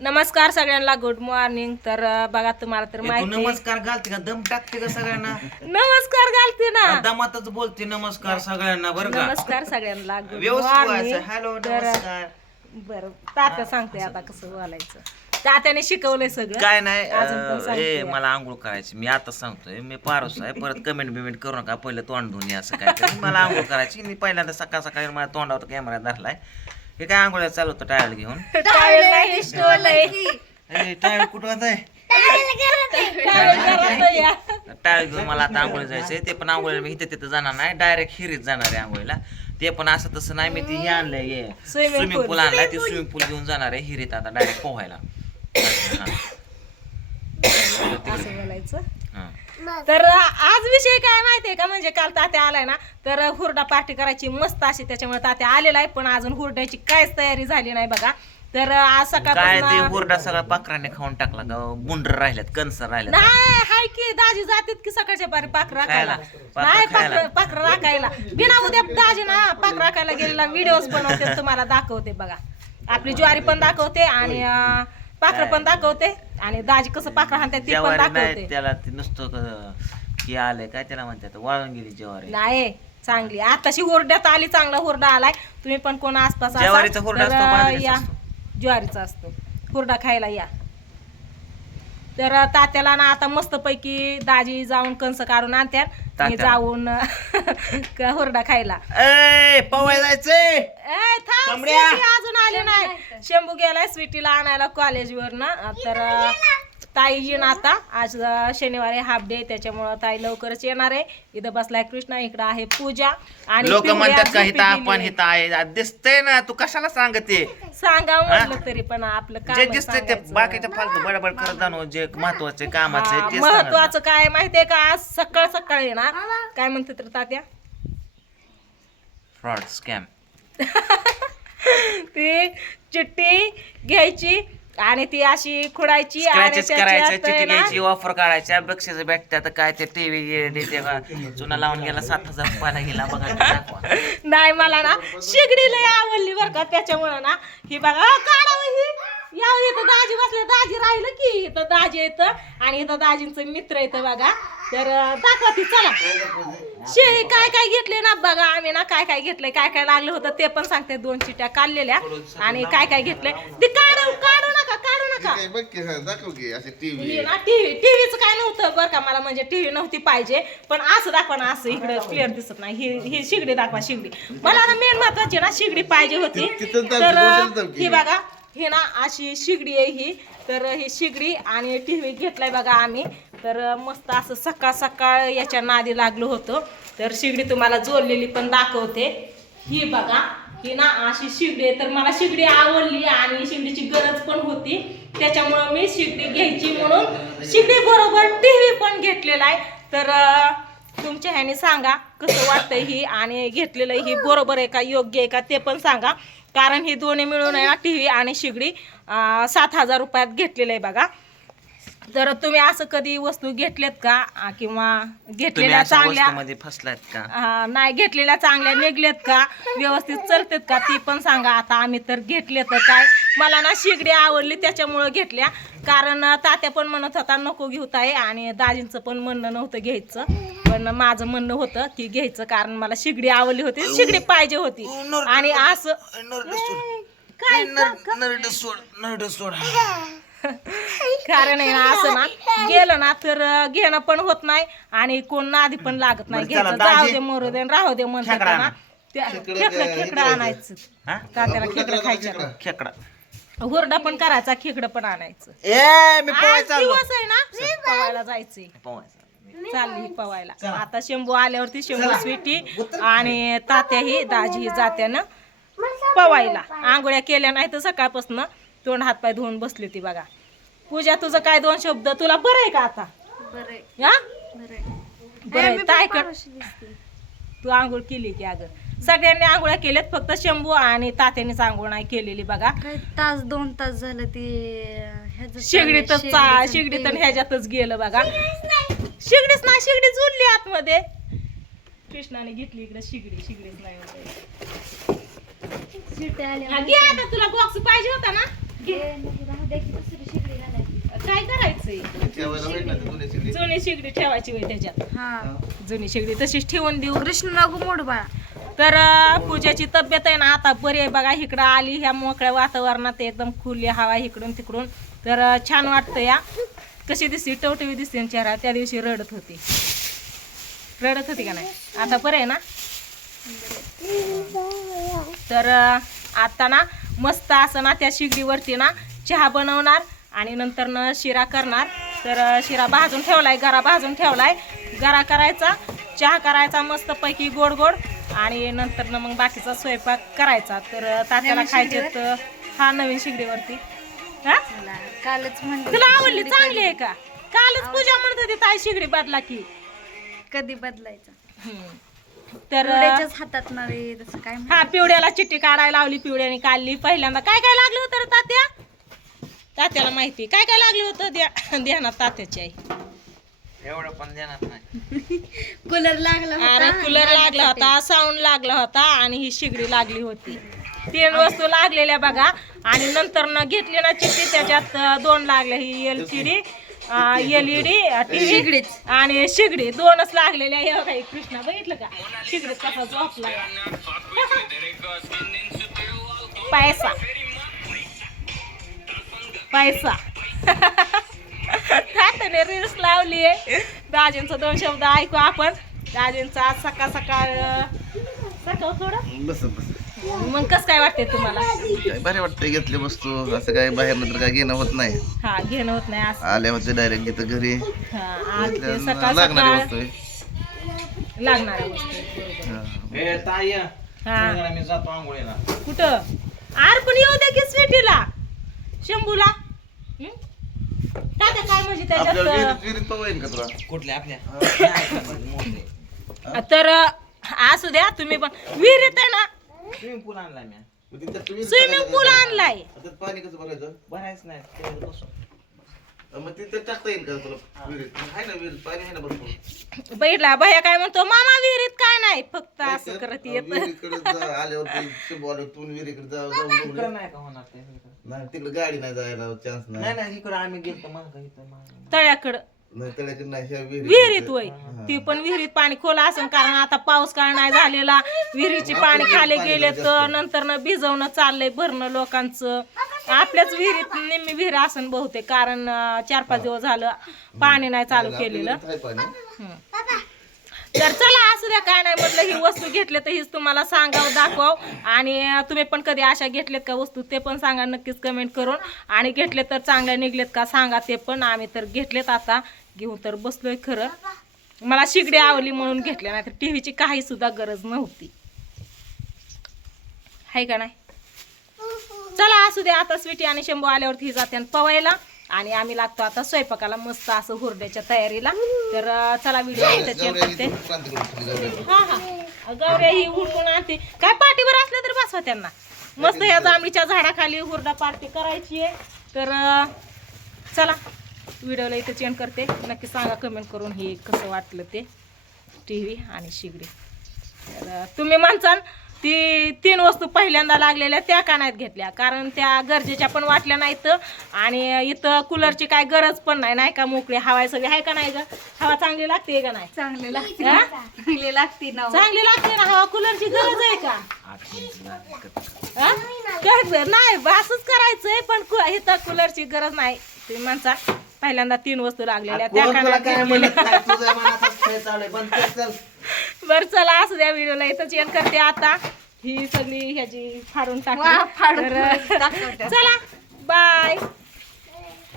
नमस्कार सगळ्यांना good morning तर बघा तुम्हाला तर ए, तू माहिती. नमस्कार घालते का? दम टाकते का सगळ्यांना? नमस्कार घालते ना. दमातच बोलते नमस्कार सगळ्यांना बरं का? नमस्कार सगळ्यांना गुड व्यवस्थित मॉर्निंग व्हायचं. हॅलो तर नमस्कार. बरं तात्या सांगते आता कसं बोलायचं. तात्याने शिकवलंय सगळं. काय नाही अजून पण अं, सांगते. ए मला आंघोळ करायची. मी आता सांगतोय मी पारोस आहे. परत कमेंट बिमेंट करू नका. पहिलं तोंड धुणी असं काय. मला आंघोळ करायची. मी पहिल्यांदा सकाळ सकाळी माझ्या तोंडावर कॅमेरा धरलाय. हे काय आंघोळ्या चालू होतं टायल घेऊन? टावेल नाही टायल कुठं आहे. घेऊन मला आता आंघोळी जायचंय. ते पण आंघोळीला मी इथे तिथे जाणार नाही. डायरेक्ट हिरीत जाणार आहे आंघोळीला. ते पण असं तसं नाही. मी ती हे आणलंय स्विमिंग. पूल आणलाय. ते स्विमिंग पूल घेऊन जाणार आहे हिरीत आता डायरेक्ट पोहायला. असं बोलायचं. हा. तर आज विषय काय माहितीये का? म्हणजे काल तात्या आलाय ना तर हुरडा पार्टी करायची मस्त अशी त्याच्यामुळे तात्या आलेला आहे पण अजून हुरड्याची काहीच तयारी झाली नाही बघा. तर आज काय ते सकाळपासून हुरडा सगळा पाखराने खाऊन टाकला का बुंडर राहिल्यात कणसर राहिल्यात. नाही हाय की दाजी जातात की सकाळच्या पारी पाख राखायला खायला? पाखरं नाही खायला? पाखर पाखर राखायला बिना उद्या दाजी ना पाख राखायला गेलेला व्हिडिओज बनवते तुम्हाला दाखवते बघा. आपली ज्वारी पण दाखवते आणि पाखरं पण दाखवते. आणि दाजी कसं पाखरं हाणतात ते पण ज्वारी दाखवते. त्याला ते नुसतं क- हे आलंय काय त्याला म्हणतात? वाळून गेली ज्वारी. नाही चांगली. आताशी हुरड्यात आली चांगला हुरडा आलाय. तुम्ही पण कोण आसपास असाल ज्वारीचा हुरडा तर, असतो, बाजरीचा या. असतो? ज्वारीचा असतो. हुरडा खायला या. तर तात्याला ना आता मस्त पैकी दाजी जाऊन कंस काढून आणत्यात. मी तात्याला? जाऊन क- हुरडा खायला. ए पवाय जायचंय. ए, थांब, तांबड्या. स्वीटी अजून आली नाही. शंभू गेलाय स्वीटीला आणायला कॉलेजवर ना तर ताई येईन आता. आज शनिवारी हाफ डे त्याच्यामुळं ताई लवकरच येणार आहे. इथं बसलाय कृष्णा इकडं आहे पूजा. आणि लोक म्हणतात का हिता आपण. हिता आहे. दिसतंय ना तू कशाला सांगते? सांगा म्हटलं तरी पण आपलं काम जे आहे दिसतंय ते सांगायचं. बाकीच्या फालतू बडबड करत जाणं जे महत्त्वाचे कामाचे ते महत्वाचं काय माहितीये का? आज सकाळ सकाळी ना काय म्हणते तर तात्या? फ्रॉड स्कॅम ती चिठ्ठी घ्यायची आणि ती अशी खुडायची आणि स्क्रॅचेस करायच्या त्याच्यात चिठ्ठी आहे ना- घ्यायची ऑफर काढायच्या बक्षीस भेटतात काय ते टीव्ही चुना लावून गेला सात हजार रुपयाला गेला बघा ते दाखवा. नाही मला ना शिगडी लय आवडली बरं का त्याच्यामुळं ना. ही बघा अ, काढावं ही या इथं दाजी बसले दाजी राहिलं की इथं दाजी येतं आणि इथं दाजींचं मित्र येतं बघा. तर अ, दाखवा ती चला. शे काय काय घेतले ना बघा आम्ही ना काय काय घेतलंय काय काय लागलं होतं ते पण सांगते दोन चिट्या काढलेल्या. आणि काय काय घेतलंय ते काय बघ की हा, दाखव की असे टीव्ही ना टीव्ही टीव्हीचं काय नव्हतं बरं का मला म्हणजे टीव्ही नव्हती पाहिजे पण असं दाखवा ना असं इकडे क्लिअर दिसत नाही. ही ही शिगडी दाखवा शिगडी. मला ना मेन महत्वाची ना शिगडी पाहिजे होती. ति- तिथं दाब- तर तिथं. ही बघा ही ना अशी शिगडी आहे ही. तर ही शिगडी आणि टीव्ही घेतलाय बघा आम्ही. तर मस्त असं सकाळ सकाळ याच्या नादी लागलो होतो. तर शिगडी तुम्हाला जोडलेली पण दाखवते. ही बघा. की ना अशी शिगडी आहे. तर मला शिगडी आवडली आणि शिगडीची गरज पण होती. त्याच्यामुळं मी शिगडी घ्यायची म्हणून शिगडी बरोबर टीव्ही पण घेतलेला आहे. तर तुमच्या ह्याने सांगा कसं वाटतंय ही आणि घेतलेलं ही बरोबर आहे का योग्य आहे का ते पण सांगा. कारण ही दोन्ही मिळून आहे ना टी व्ही आणि शिगडी सात हजार रुपयात घेतलेलं आहे बघा. तर तुम्ही असं कधी वस्तू घेतल्यात का? किंवा घेतलेल्या चांगल्या वस्तूमध्ये फसलात का? हा, नाही घेतलेल्या चांगल्या निघलेत का? व्यवस्थित चालतेत का? ती पण सांगा. आता आम्ही तर घेतले तर काय? मला ना शिगडी आवडली त्याच्यामुळं घेतल्या. कारण तात्या पण म्हणत होता नको घेऊ ताई. आणि दाजींचं पण म्हणणं नव्हतं घ्यायचं. पण माझं म्हणणं होतं की घ्यायचं कारण मला शिगडी आवडली होती शिगडी पाहिजे होती. आणि असं नरड सोड. काय नर- नरड सोड नरड सोड. कारण आहे ना असं ना गेलं ना तर घेणं पण होत नाही आणि कोण नादी पण लागत नाही. बरं, चला, घ्यायचं जाऊ दाजी. दे मरू दे राहू दे म्हणतात खेकडा ना आणा. त्या- खेकडं खेकडं आणायचं. हा? तात्याला खेकडं खायचं खेकडा. हुरडा पण करायचा खेकडं पण आणायचं. ए मी आज पोहाय चाललो. दिवस आहे ना पवायला जायचंय. पोहायचं. चालली. पवायला आता शंभू आल्यावरती शंभू स्वीटी आणि तात्याही दाजी जात्यानं पवायला आंघोळ्या केल्या नाही तर सकाळपासून तोंड हातपाय धुवून बसली ती बघा. पूजा तुझं काय दोन शब्द? तुला बरं आहे का आता? हा? बरं आहे. तायकड तू आंघोळ केली की अगं? सगळ्यांनी आंघोळ्या केल्यात फक्त शंभू आणि तात्यानेच आंघोळ नाही केलेली बघा. काय तास दोन तास झालं ते शिगडीतच शिगडीत आणि ते- ह्याच्यातच गेलं बघा. शिगडीच नाही. शिगडी जुळली आतमध्ये. कृष्णाने घेतली इकडे शिगडी शिगडीच नाही हा, तुला बॉक्स पाहिजे होता ना? काय करायचंय? ठेवायला होईल ना ते जुने शिगडी. जुनी शिगडी ठेवायची होय त्याच्यात. हा. जुनी शिगडी तशीच ठेवून देऊ. कृष्ण नको मोड बाळा. तर अं, पूजाची तब्येत आहे ना आता बरी आहे बघा. इकडं आली ह्या मोकळ्या वातावरणात एकदम खुली हवा इकडून तिकडून. तर अं, छान वाटतं या. कशी दिसते टवटवी दिसते ना चेहरा. त्या दिवशी रडत होती. रडत होती का नाही? आता बरं आहे ना? तर अं, आता ना मस्त असं ना त्या शिगडीवरती ना चहा बनवणार. आणि नंतर न शिरा करणार. तर शिरा भाजून ठेवलाय गरा भाजून ठेवलाय. गरा करायचा चहा करायचा मस्त पैकी गोड गोड. आणि नंतर न मग बाकीचा स्वयंपाक करायचा. तर तात्याला खायचे? तर हा नवीन शिगडीवरती. हा? कालच म्हणलं तुला आवडली चांगली आहे का? कालच पूजा म्हणत होती ताई शिगडी बदला की. कधी बदलायचं. तर हातात नव्हे काय हा पिवड्याला चिठ्ठी काढायला लावली पिवड्याने काढली. पहिल्यांदा काय काय लागलं होतं रे तात्या? तात्याला माहिती काय काय लागलं होतं द्या ध्यानात तात्याची आई? एवढं पण देणार नाही. कूलर लागला अरे कूलर लागला होता. साऊंड लागला होता आणि ही शिगडी लागली होती. तीन वस्तू लागलेल्या बघा. आणि नंतर न घेतली ना चिठ्ठी त्याच्यात अं, दोन लागल्या. ही L C D L E D TV आणि शिगडी. दोनच लागलेल्या हे काही कृष्णा बघितलं का? शिगडीत कसा झोपला. पैसा. पैसा. त्याने रील्स लावली आहे. दाजींचं दोन शब्द ऐकू आपण. दाजींचं आज सकाळ सकाळ सकाळ थोडं. बस बस. मग कसं काय वाटते तुम्हाला? काय बरे वाटतंय घेतली वस्तू. असं काय बाहेर नंतर काय घेणं होत नाही. हा घेणं होत नाही. असं आल्या होते डायरेक्ट इथं घरी. हा आज ते सकाळ लागणारी सकाळ वस्तू आहे. हा. ए ताई हा. मी जातो आंघोळीला. कुठं? आर पण येऊ दे की स्वीटीला. शंभूला? तात्या काय म्हणजे त्याच्यात कुठल्या? आपल्या? तर असू द्या तुम्ही पण. विहिरीत आहे ना? स्विमिंग पूल मी विहिरीत स्विमिंग पूल? आणलाय. पाणी कसं भरायचं? भरायच नाही बसून. मग तिथं टाकता येईल का तुला विहिरीत? आहे ना विहिरीत पाणी आहे ना भरपूर. बघितला भैया काय म्हणतो मामा विहिरीत नाही फक्त असं करत येत. विहिरीकडे जा आल्यावर तू विहिरीकडे जा जाऊन बघून इकडं ये. नाही का होणार ते नाही तिकडे गाडी नाही जायला चान्स नाही. नाही नाही इकडं आम्ही गेलतो मागं इथं मागं. तळ्याकडं. नाही त्याच्याकडे नाही ह्या विहिरीत होय. ती पण विहिरीत पाणी खोल असेल कारण आता पाऊस काळ नाही झालेला? विहिरीचे पाणी खाली गेले तर नंतर न भिजवणं चाललंय भरणं लोकांचं. आपल्याच विहिरीत निम्मी विहीर असन बहुतेक कारण चार पाच दिवस झालं पाणी नाही चालू केलेलं. आहे पाणी. तर चला दुसऱ्या काय नाही म्हटलं ही वस्तू घेतली तर हीच तुम्हाला सांगावं दाखवाव. आणि तुम्ही पण कधी अशा घेतलेत का वस्तू ते पण सांगा नक्कीच कमेंट करून. आणि घेतले तर चांगल्या निघलेत का सांगा ते पण. आम्ही तर घेतलेत आता. घेऊन तर बसलोय खरं. मला शिगडी आवली म्हणून घेतल्या नाही तर टी व्हीची काही सुद्धा गरज नव्हती. आहे का नाही? चला असू दे आता स्वीटी आणि शंभू आल्यावरती जाते पवायला. आणि आम्ही लागतो आता स्वयंपाकाला मस्त असं हुरड्याच्या तयारीला. तर चला व्हिडिओ करते. हा हा. गौऱ्या ही उडकून आणते. काय पाठीवर असलं तर बसवा त्यांना. मस्त या जांभळीच्या झाडाखाली हुरडा पार्टी करायची आहे. तर चला व्हिडिओला इथं चेंज करते. नक्की सांगा कमेंट करून हे कसं वाटलं ते. टी व्ही आणि शिगडी. तर तुम्ही म्हणसाल ती तीन वस्तू पहिल्यांदा लागलेल्या त्या का नाहीत घेतल्या. कारण त्या गरजेच्या पण वाटल्या नाहीत आणि इथं कूलरची काय गरज पण नाही. नाही का मोकळी? हवा आहे सगळी आहे का नाही ग? हवा चांगली लागते का नाही? चांगले लागते. हा? चांगले लागते ना हो. चांगली लागते ना हवा? कूलरची गरज आहे का. हा? काय नाही असंच करायचंय पण कु- इथं कूलरची गरज नाही. तुम्ही म्हणता पहिल्यांदा तीन वस्तू लागलेल्या त्या कोण का तुला नाही काय घेतलेल्या? म्हणत नाही? तुझ्या मनातच खेळ चालू आहे. बंद कर चल. बरं चला असू द्या व्हिडिओला इथंच एंड करते आता. ही सगळी ह्याची फाडून वा, टाकली. फाडून. चला बाय